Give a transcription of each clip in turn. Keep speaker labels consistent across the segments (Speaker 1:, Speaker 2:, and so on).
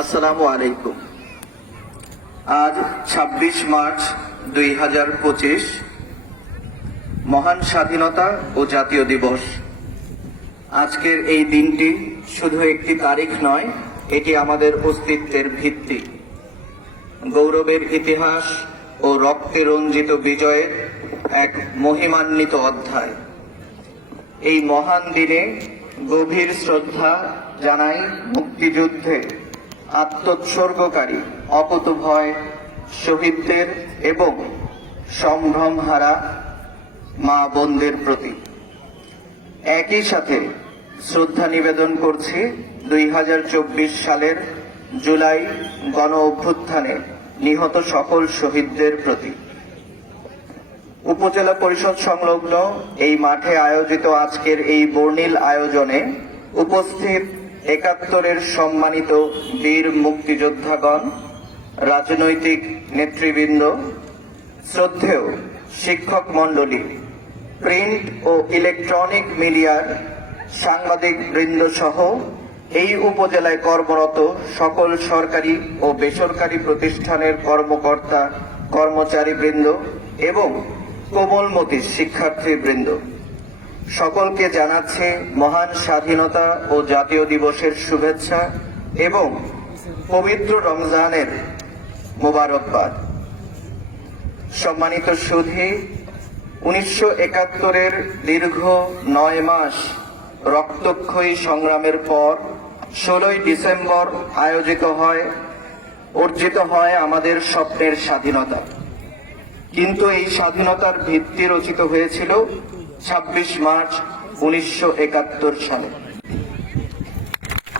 Speaker 1: আসসালামু আলাইকুম। আজ ২৬ মার্চ দুই হাজার পঁচিশ, মহান স্বাধীনতা ও জাতীয় দিবস। আজকের এই দিনটি শুধু একটি তারিখ নয়, এটি আমাদের অস্তিত্বের ভিত্তি। গৌরবের ইতিহাস ও রক্তে রঞ্জিত বিজয়ের এক মহিমান্বিত অধ্যায়। এই মহান দিনে গভীর শ্রদ্ধা জানাই মুক্তিযুদ্ধে আত্মোৎসর্গকারী অকুতভয় শহীদদের এবং সম্ভ্রমহারা মা বোনদের প্রতি। একই সাথে শ্রদ্ধা নিবেদন করছি দুই হাজার চব্বিশ সালের জুলাই গণ অভ্যুত্থানে নিহত সকল শহীদদের প্রতি। উপজেলা পরিষদ সংলগ্ন এই মাঠে আয়োজিত আজকের এই বর্ণিল আয়োজনে উপস্থিত একাত্তরের সম্মানিত বীর মুক্তিযোদ্ধাগণ, রাজনৈতিক নেতৃবৃন্দ, শ্রদ্ধেয় শিক্ষক মণ্ডলী, প্রিন্ট ও ইলেকট্রনিক মিডিয়ার সাংবাদিক বৃন্দ সহ এই উপজেলায় কর্মরত সকল সরকারি ও বেসরকারি প্রতিষ্ঠানের কর্মকর্তা কর্মচারী বৃন্দ এবং কোমলমতি শিক্ষার্থী বৃন্দ সকলকে জানাচ্ছে মহান স্বাধীনতা ও জাতীয় দিবসের শুভেচ্ছা এবং পবিত্র রমজানের মোবারকবাদ। সম্মানিত সুধী, উনিশশো একাত্তরের দীর্ঘ নয় মাস রক্তক্ষয়ী সংগ্রামের পর ষোলোই ডিসেম্বর আয়োজিত হয়, অর্জিত হয় আমাদের স্বপ্নের স্বাধীনতা। কিন্তু এই স্বাধীনতার ভিত্তি রচিত হয়েছিল ছাব্বিশ মার্চ উনিশশো একাত্তর সালে।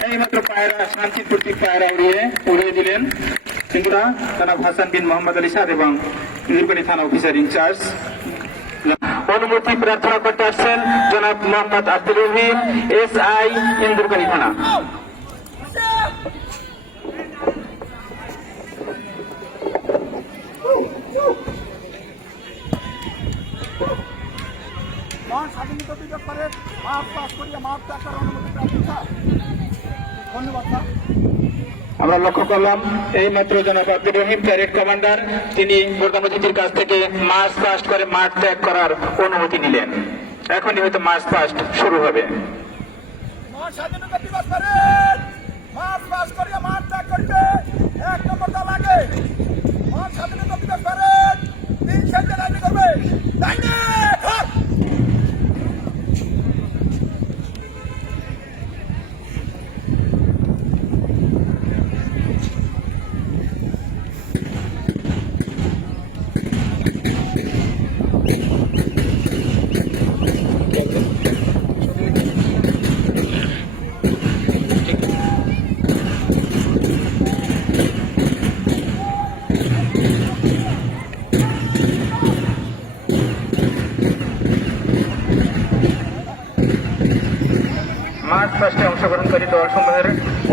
Speaker 2: এইমাত্র পায়রা প্রতীক পায়রা উড়িয়ে উড়িয়ে দিলেন। হাসান বিন মোহাম্মদ আলী সাহেব এবং নির্বাহী থানা অফিসার ইনচার্জ। অনুমতি প্রার্থনা করতে আসছেন জনাব মোহাম্মদ আব্দুল রহিম, এস আই ইন্দুরকানি থানা।
Speaker 3: পাস করিয়া অনুমতি ধন্যবাদ স্যার।
Speaker 2: আমরা লক্ষ্য করলাম এই মাত্র জনাব আব্দুল রহিম প্যারেড কমান্ডার তিনি প্রধান অতিথির কাছ থেকে মার্চ পাস্ট করে মাঠ ত্যাগ করার অনুমতি নিলেন। এখনই হয়তো মার্চ পাস্ট শুরু হবে।
Speaker 3: মহান স্বাধীনতা দিবস পরে মাঠ
Speaker 2: মার্চ পাস্টে অংশগ্রহণকারী দল সমূহের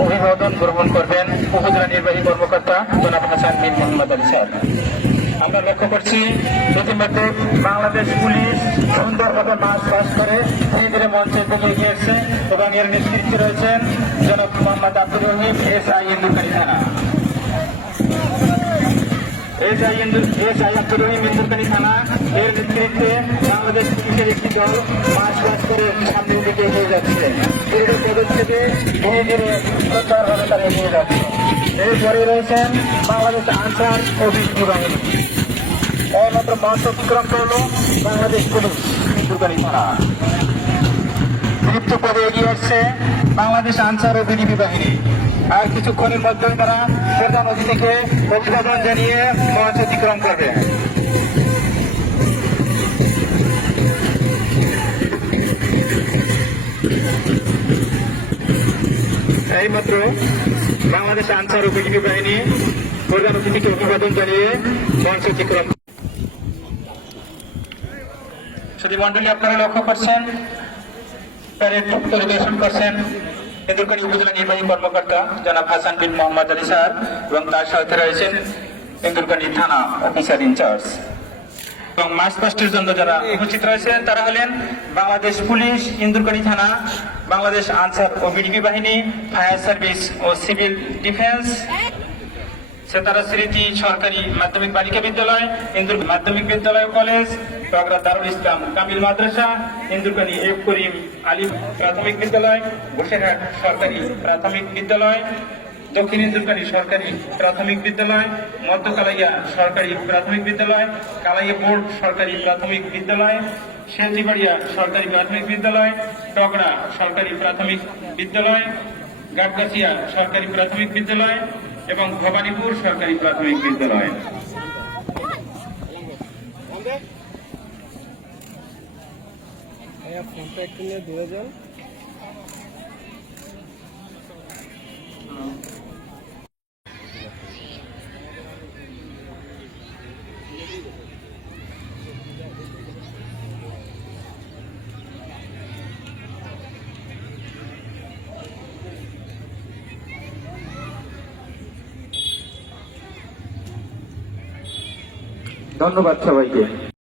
Speaker 2: অভিবাদন গ্রহণ করবেন উপজেলা নির্বাহী কর্মকর্তা জনাব হাসান বিন মোহাম্মদ আলী স্যার। আমরা লক্ষ্য করছি, ইতিমধ্যে বাংলাদেশ পুলিশ সুন্দরভাবে মার্চ পাস করে ধীরে ধীরে মঞ্চের দিকে এগিয়ে এসছে এবং এর নেতৃত্বে রয়েছেন জনাব মোহাম্মদ আব্দুল রহিম, এস আই ইন্দুকারী থানা S I Indur, S I Abdul Rahim Indurkani থানা এর নেতৃত্বে সামনের দিকে যাচ্ছে। ধীরে ধীরে এগিয়ে যাচ্ছে। বাংলাদেশ আনসার ও বিষ্ণু বাহিনী বাংলাদেশ এগিয়ে আনসার বাহিনী আর কিছুক্ষণের মধ্যেই তারা প্রধান থেকে অভিবাদন জানিয়ে মঞ্চ অতিক্রম করবে। এইমাত্র বাংলাদেশ আনসার ও বাহিনী প্রধান অতিথিকে অভিবাদন জানিয়ে মঞ্চ অতিক্রম। শুধু মন্ডলী আপনারা লক্ষ্য করছেন, প্যারেড পরিবেশন করছেন কেন্দ্রকারী উপজেলা নির্বাহী কর্মকর্তা জনাব হাসান বিন মোহাম্মদ আলী স্যার এবং তার সাথে রয়েছেন কেন্দ্রকারী থানা অফিসার ইনচার্জ। এবং মার্চ পাস্টের জন্য যারা উপস্থিত রয়েছেন, তারা হলেন বাংলাদেশ পুলিশ ইন্দুরকানি থানা, বাংলাদেশ আনসার ও বিডিপি বাহিনী, ফায়ার সার্ভিস ও সিভিল ডিফেন্স, সেতারা স্মৃতি সরকারি মাধ্যমিক বালিকা বিদ্যালয় ইন্দুর মাধ্যমিক বিদ্যালয় কলেজ টগরা দারুল ইসলাম কামিল মাদ্রাসা ইন্দুরকানি এফ করিম আলী প্রাথমিক বিদ্যালয়, বসিরহাট সরকারি প্রাথমিক বিদ্যালয় দক্ষিণ ইন্দুরকানি সরকারি প্রাথমিক বিদ্যালয় মধ্য কালাইয়া সরকারি প্রাথমিক বিদ্যালয়, কালাইয়া বোর্ড সরকারি প্রাথমিক বিদ্যালয় শেলজিবাড়িয়া সরকারি প্রাথমিক বিদ্যালয় টগড়া সরকারি প্রাথমিক বিদ্যালয়, গাটগাছিয়া সরকারি প্রাথমিক বিদ্যালয় এবং ভবানীপুর সরকারি প্রাথমিক বিদ্যালয়।
Speaker 4: ফোনটা একটু নিয়ে যান।
Speaker 2: ধন্যবাদ সবাইকে।